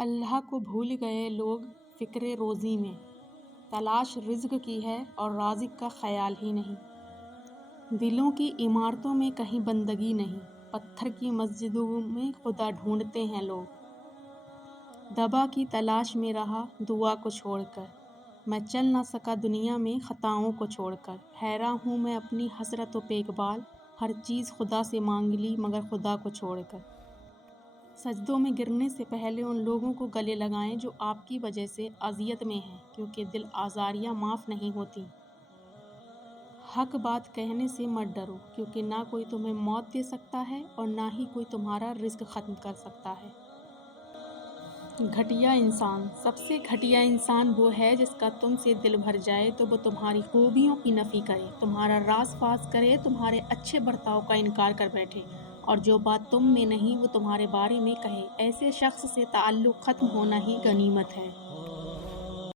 اللہ کو بھول گئے لوگ فکر روزی میں، تلاش رزق کی ہے اور رازق کا خیال ہی نہیں۔ دلوں کی عمارتوں میں کہیں بندگی نہیں، پتھر کی مسجدوں میں خدا ڈھونڈتے ہیں لوگ۔ دبا کی تلاش میں رہا دعا کو چھوڑ کر، میں چل نہ سکا دنیا میں خطاؤں کو چھوڑ کر۔ حیراں ہوں میں اپنی حسرتوں پہ اقبال، ہر چیز خدا سے مانگ لی مگر خدا کو چھوڑ کر۔ سجدوں میں گرنے سے پہلے ان لوگوں کو گلے لگائیں جو آپ کی وجہ سے اذیت میں ہیں، کیونکہ دل آزاریاں معاف نہیں ہوتی۔ حق بات کہنے سے مت ڈرو، کیونکہ نہ کوئی تمہیں موت دے سکتا ہے اور نہ ہی کوئی تمہارا رزق ختم کر سکتا ہے۔ گھٹیا انسان، سب سے گھٹیا انسان وہ ہے جس کا تم سے دل بھر جائے تو وہ تمہاری خوبیوں کی نفی کرے، تمہارا راز فاز کرے، تمہارے اچھے برتاؤ کا انکار کر بیٹھے، اور جو بات تم میں نہیں وہ تمہارے بارے میں کہے۔ ایسے شخص سے تعلق ختم ہونا ہی غنیمت ہے۔